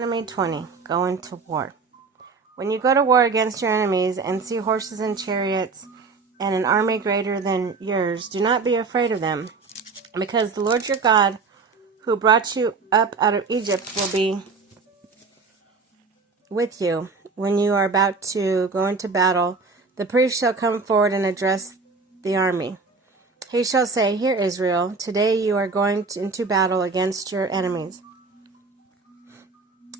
Deuteronomy 20. Go into war. When you go to war against your enemies and see horses and chariots and an army greater than yours, do not be afraid of them, because the Lord your God, who brought you up out of Egypt, will be with you. When you are about to go into battle, the priest shall come forward and address the army. He shall say, "Hear, Israel, today you are going into battle against your enemies.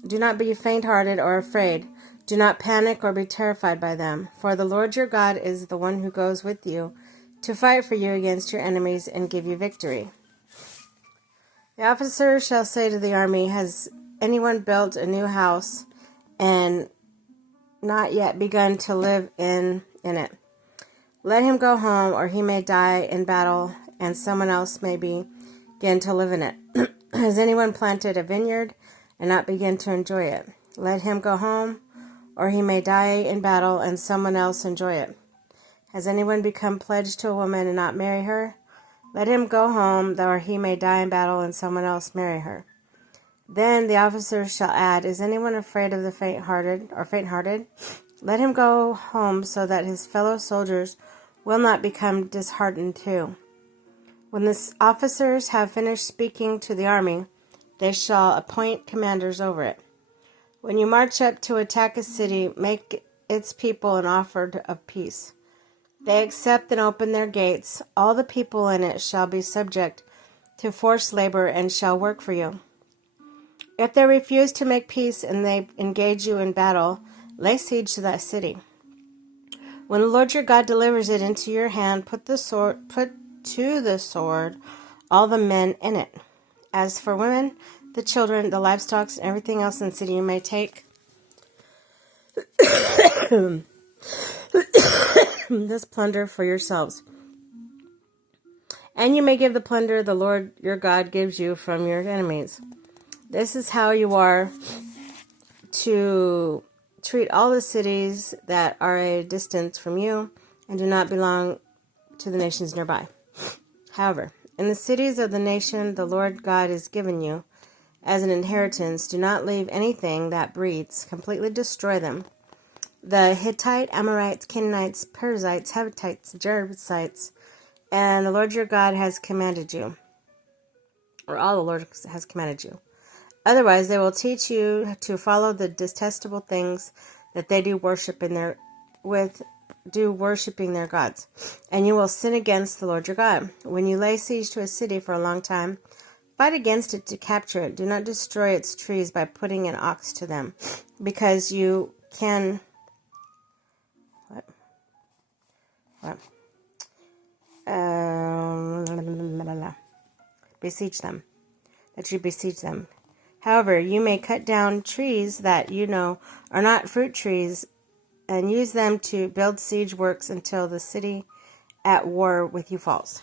Do not be faint-hearted or afraid. Do not panic or be terrified by them, for the Lord your God is the one who goes with you to fight for you against your enemies and give you victory." The officer shall say to the army, "Has anyone built a new house and not yet begun to live in it? Let him go home, or he may die in battle, and someone else may begin to live in it. Has anyone planted a vineyard and not begin to enjoy it? Let him go home, or he may die in battle, and someone else enjoy it. Has anyone become pledged to a woman and not marry her? Let him go home, or he may die in battle, and someone else marry her." Then the officer shall add, "Is anyone afraid of the faint-hearted? Let him go home, so that his fellow soldiers will not become disheartened too." When the officers have finished speaking to the army, they shall appoint commanders over it. When you march up to attack a city, make its people an offer of peace. They accept and open their gates. All the people in it shall be subject to forced labor and shall work for you. If they refuse to make peace and they engage you in battle, lay siege to that city. When the Lord your God delivers it into your hand, put to the sword all the men in it. As for women, the children, the livestock, and everything else in the city, you may take this plunder for yourselves. And you may give the plunder the Lord your God gives you from your enemies. This is how you are to treat all the cities that are a distance from you and do not belong to the nations nearby. However, in the cities of the nation the Lord God has given you as an inheritance, do not leave anything that breathes. Completely destroy them. The Hittite, Amorites, Canaanites, Perizzites, Hittites, Jebusites, and the Lord your God has commanded you, or all the Lord has commanded you. Otherwise, they will teach you to follow the detestable things that they do worshiping their gods, and you will sin against the Lord your God. When you lay siege to a city for a long time, fight against it to capture it. Do not destroy its trees by putting an ox to them, because you can besiege them. That you besiege them. However, you may cut down trees that you know are not fruit trees and use them to build siege works until the city at war with you falls.